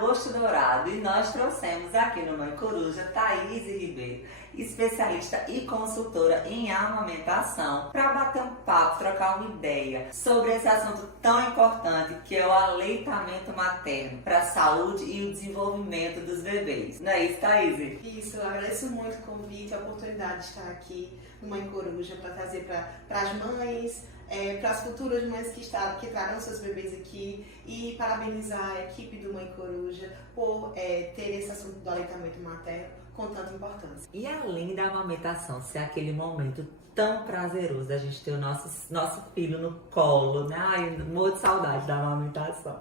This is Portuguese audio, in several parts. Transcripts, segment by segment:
Agosto Dourado e nós trouxemos aqui no Mãe Coruja Thaís Ribeiro, especialista e consultora em amamentação, para bater um papo, trocar uma ideia sobre esse assunto tão importante que é o aleitamento materno para a saúde e o desenvolvimento dos bebês. Não é isso, Thaís? Isso, eu agradeço muito o convite, a oportunidade de estar aqui no Mãe Coruja para trazer para as mães, para as futuras mães que trarão seus bebês aqui, e parabenizar a equipe do Mãe Coruja por ter esse assunto do aleitamento materno com tanta importância. E além da amamentação ser aquele momento tão prazeroso da gente ter o nosso filho no colo, né? Ai, morro de saudade da amamentação.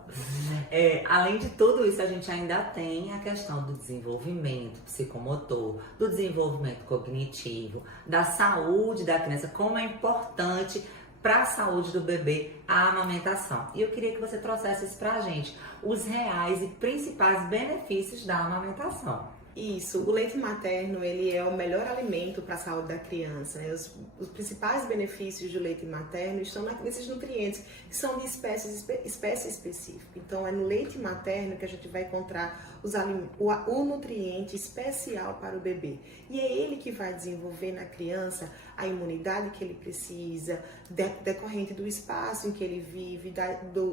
Além de tudo isso, a gente ainda tem a questão do desenvolvimento psicomotor, do desenvolvimento cognitivo, da saúde da criança, como é importante para a saúde do bebê a amamentação. E eu queria que você trouxesse isso pra gente, os reais e principais benefícios da amamentação. Isso, o leite materno ele é o melhor alimento para a saúde da criança, né? Os principais benefícios do leite materno estão nesses nutrientes que são de espécie específica. Então é no leite materno que a gente vai encontrar o nutriente especial para o bebê. E é ele que vai desenvolver na criança a imunidade que ele precisa, decorrente do espaço em que ele vive,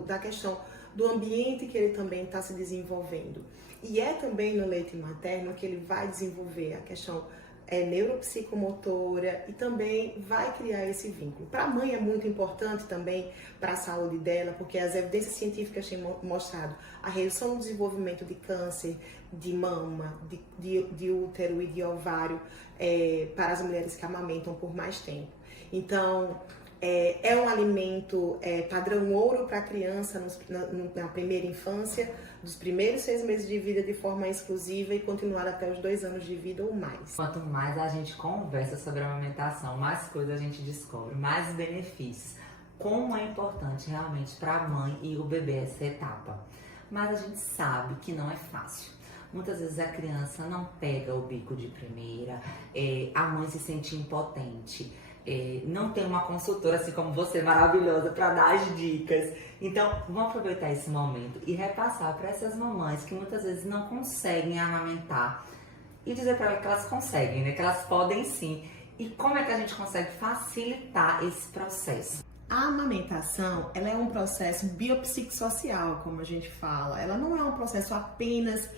da questão do ambiente que ele também está se desenvolvendo. E é também no leite materno que ele vai desenvolver a questão neuropsicomotora e também vai criar esse vínculo. Para a mãe é muito importante também para a saúde dela, porque as evidências científicas têm mostrado a redução do desenvolvimento de câncer de mama, de útero e de ovário para as mulheres que amamentam por mais tempo. Então, é um alimento padrão ouro para a criança na primeira infância, dos primeiros 6 meses de vida de forma exclusiva e continuar até os 2 anos de vida ou mais. Quanto mais a gente conversa sobre a amamentação, mais coisas a gente descobre, mais benefícios. Como é importante realmente para a mãe e o bebê essa etapa. Mas a gente sabe que não é fácil. Muitas vezes a criança não pega o bico de primeira, a mãe se sente impotente. Não tem uma consultora assim como você, maravilhosa, para dar as dicas. Então, vamos aproveitar esse momento e repassar para essas mamães que muitas vezes não conseguem amamentar e dizer para elas que elas conseguem, né? Que elas podem sim. E como é que a gente consegue facilitar esse processo? A amamentação, ela é um processo biopsicossocial, como a gente fala. Ela não é um processo apenas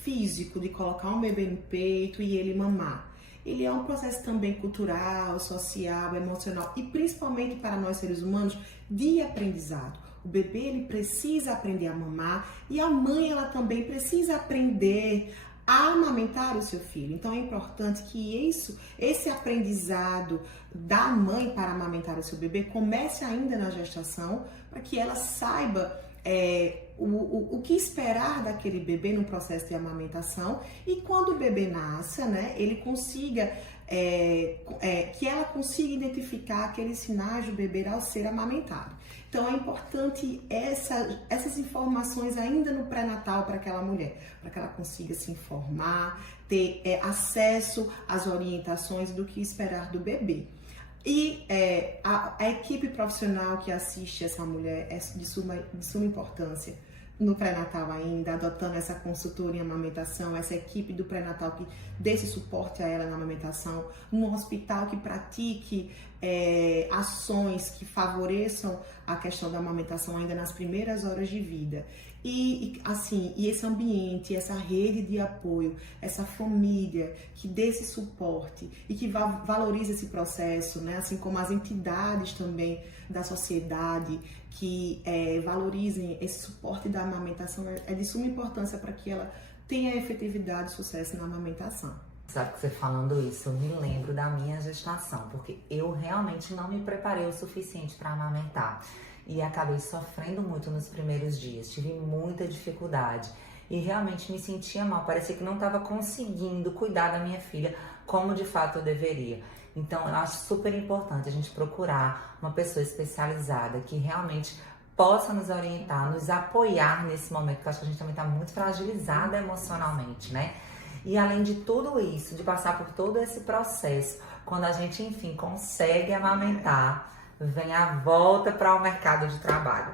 físico, de colocar um bebê no peito e ele mamar. Ele é um processo também cultural, social, emocional e principalmente para nós seres humanos de aprendizado. O bebê ele precisa aprender a mamar e a mãe ela também precisa aprender a amamentar o seu filho. Então é importante que esse aprendizado da mãe para amamentar o seu bebê comece ainda na gestação, para que ela saiba o que esperar daquele bebê no processo de amamentação, e quando o bebê nasça, né, ele consiga, que ela consiga identificar aqueles sinais do bebê ao ser amamentado. Então é importante essas informações ainda no pré-natal para aquela mulher, para que ela consiga se informar, ter acesso às orientações do que esperar do bebê. E a equipe profissional que assiste essa mulher é de suma importância no pré-natal ainda, adotando essa consultoria em amamentação, essa equipe do pré-natal que dê esse suporte a ela na amamentação, num hospital que pratique ações que favoreçam a questão da amamentação ainda nas primeiras horas de vida. E esse ambiente, essa rede de apoio, essa família que dê esse suporte e que valorize esse processo, né? Assim como as entidades também da sociedade que valorizem esse suporte da amamentação, é de suma importância para que ela tenha efetividade e sucesso na amamentação. Sabe que você falando isso, eu me lembro da minha gestação, porque eu realmente não me preparei o suficiente para amamentar. E acabei sofrendo muito nos primeiros dias, tive muita dificuldade e realmente me sentia mal, parecia que não estava conseguindo cuidar da minha filha como de fato eu deveria. Então eu acho super importante a gente procurar uma pessoa especializada que realmente possa nos orientar, nos apoiar nesse momento, porque eu acho que a gente também está muito fragilizada emocionalmente, né? E além de tudo isso, de passar por todo esse processo, quando a gente, enfim, consegue amamentar, vem a volta para o mercado de trabalho.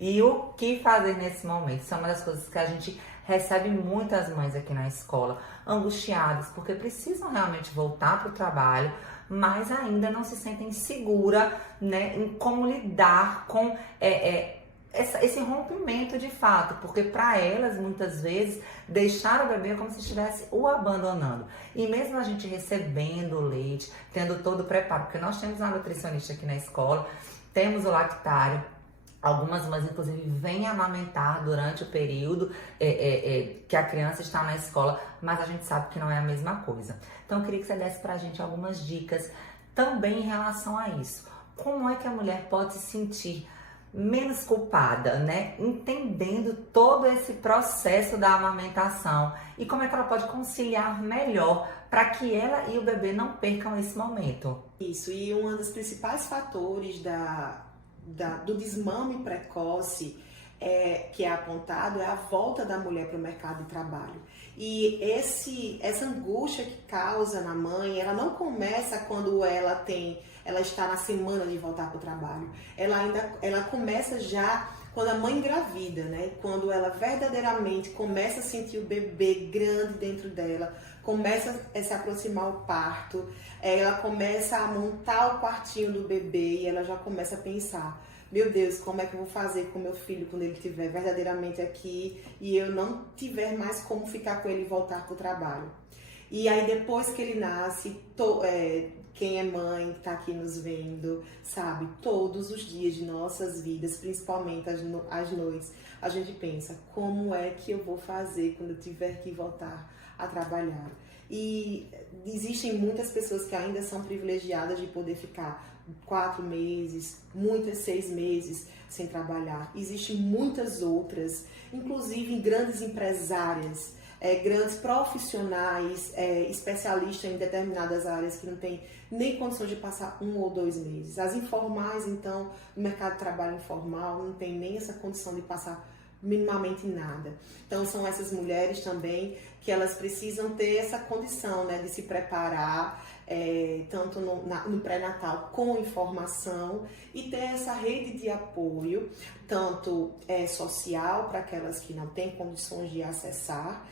E o que fazer nesse momento? Isso é uma das coisas que a gente recebe muitas mães aqui na escola, angustiadas, porque precisam realmente voltar para o trabalho, mas ainda não se sentem seguras, né, em como lidar com esse rompimento de fato, porque para elas, muitas vezes, deixar o bebê é como se estivesse o abandonando. E mesmo a gente recebendo o leite, tendo todo o preparo, porque nós temos uma nutricionista aqui na escola, temos o lactário, algumas mães, inclusive, vêm amamentar durante o período que a criança está na escola, mas a gente sabe que não é a mesma coisa. Então, eu queria que você desse pra gente algumas dicas também em relação a isso. Como é que a mulher pode se sentir menos culpada, né? Entendendo todo esse processo da amamentação e como é que ela pode conciliar melhor para que ela e o bebê não percam esse momento. Isso, e um dos principais fatores do desmame precoce que é apontado é a volta da mulher para o mercado de trabalho. E essa angústia que causa na mãe, ela não começa quando ela está na semana de voltar para o trabalho. Ela começa já quando a mãe engravida, né? Quando ela verdadeiramente começa a sentir o bebê grande dentro dela, começa a se aproximar o parto, ela começa a montar o quartinho do bebê e ela já começa a pensar: meu Deus, como é que eu vou fazer com meu filho quando ele estiver verdadeiramente aqui e eu não tiver mais como ficar com ele e voltar para o trabalho? E aí depois que ele nasce, quem é mãe, que está aqui nos vendo, sabe, todos os dias de nossas vidas, principalmente as noites, a gente pensa: como é que eu vou fazer quando eu tiver que voltar a trabalhar? E existem muitas pessoas que ainda são privilegiadas de poder ficar 4 meses, muitas 6 meses sem trabalhar. Existem muitas outras, inclusive grandes empresárias, grandes profissionais, especialistas em determinadas áreas que não têm nem condições de passar 1 ou 2 meses. As informais, então, no mercado de trabalho informal, não tem nem essa condição de passar minimamente nada. Então, são essas mulheres também que elas precisam ter essa condição, né, de se preparar, tanto no pré-natal com informação e ter essa rede de apoio, tanto social, para aquelas que não têm condições de acessar.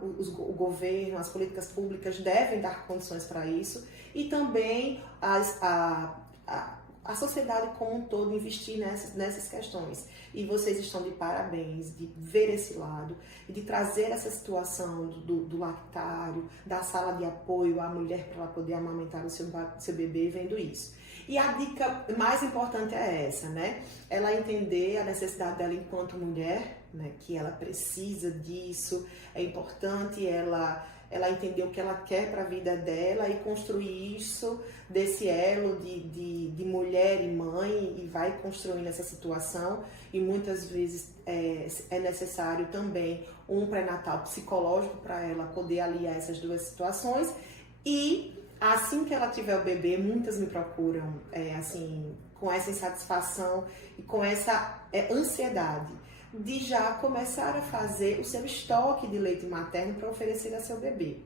O governo, as políticas públicas devem dar condições para isso, e também a sociedade como um todo investir nessas questões. E vocês estão de parabéns de ver esse lado e de trazer essa situação do lactário, da sala de apoio à mulher para ela poder amamentar o seu bebê, vendo isso. E a dica mais importante é essa, né? Ela entender a necessidade dela enquanto mulher, né? Que ela precisa disso, é importante ela entender o que ela quer para a vida dela e construir isso desse elo de mulher e mãe, e vai construindo essa situação. E muitas vezes é necessário também um pré-natal psicológico para ela poder aliar essas duas situações. E assim que ela tiver o bebê, muitas me procuram assim, com essa insatisfação e com essa ansiedade de já começar a fazer o seu estoque de leite materno para oferecer a seu bebê.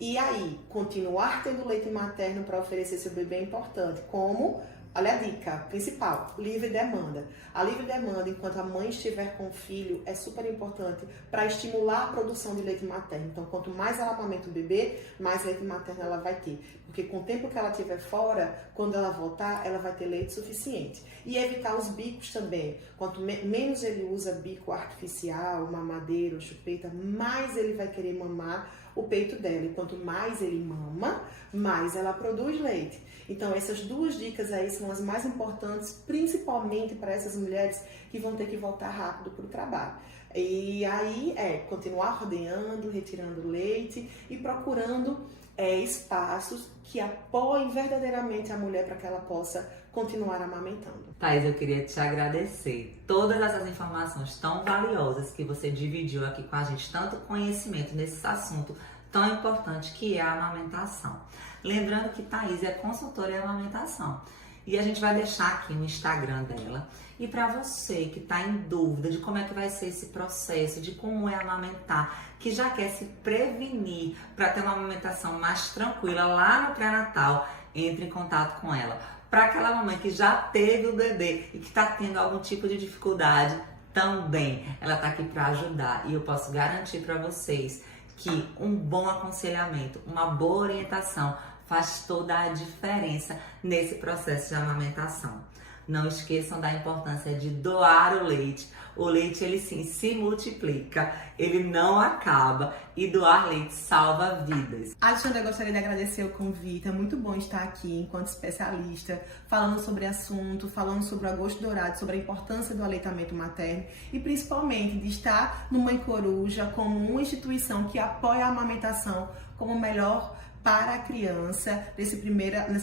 E aí, continuar tendo leite materno para oferecer ao seu bebê é importante. Como? Olha a dica principal: livre demanda. A livre demanda, enquanto a mãe estiver com o filho, é super importante para estimular a produção de leite materno. Então, quanto mais ela amamenta o bebê, mais leite materno ela vai ter. Porque com o tempo que ela estiver fora, quando ela voltar, ela vai ter leite suficiente. E evitar os bicos também. Quanto menos ele usa bico artificial, mamadeira ou chupeta, mais ele vai querer mamar o peito dela. E quanto mais ele mama, mais ela produz leite. Então, essas duas dicas aí são as mais importantes, principalmente para essas mulheres que vão ter que voltar rápido para o trabalho. E aí continuar ordenhando, retirando leite e procurando espaços que apoiem verdadeiramente a mulher para que ela possa continuar amamentando. Thais, eu queria te agradecer todas essas informações tão valiosas que você dividiu aqui com a gente, tanto conhecimento nesse assunto tão importante que é a amamentação. Lembrando que Thais é consultora em amamentação e a gente vai deixar aqui no Instagram dela. E para você que está em dúvida de como é que vai ser esse processo, de como é amamentar, que já quer se prevenir para ter uma amamentação mais tranquila lá no pré-natal, entre em contato com ela. Para aquela mamãe que já teve o bebê e que está tendo algum tipo de dificuldade, também ela está aqui para ajudar. E eu posso garantir para vocês que um bom aconselhamento, uma boa orientação faz toda a diferença nesse processo de amamentação. Não esqueçam da importância de doar o leite. O leite, ele sim, se multiplica, ele não acaba e doar leite salva vidas. Alexandra, eu gostaria de agradecer o convite. É muito bom estar aqui enquanto especialista, falando sobre assunto, falando sobre o agosto dourado, sobre a importância do aleitamento materno e principalmente de estar no Mãe Coruja como uma instituição que apoia a amamentação como melhor para a criança nessa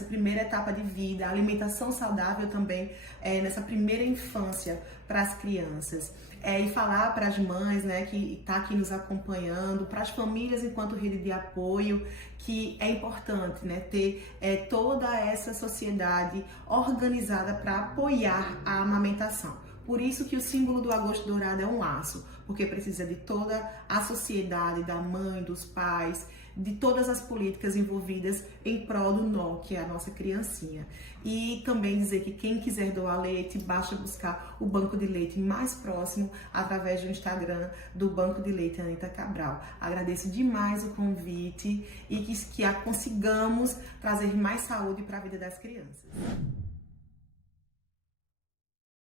primeira etapa de vida, a alimentação saudável também nessa primeira infância para as crianças. E falar para as mães, né, que está aqui nos acompanhando, para as famílias enquanto rede de apoio, que é importante, né, ter toda essa sociedade organizada para apoiar a amamentação. Por isso que o símbolo do agosto dourado é um laço, porque precisa de toda a sociedade, da mãe, dos pais, de todas as políticas envolvidas em prol do nó, que é a nossa criancinha. E também dizer que quem quiser doar leite, basta buscar o banco de leite mais próximo através do Instagram do Banco de Leite Anitta Cabral. Agradeço demais o convite e que consigamos trazer mais saúde para a vida das crianças.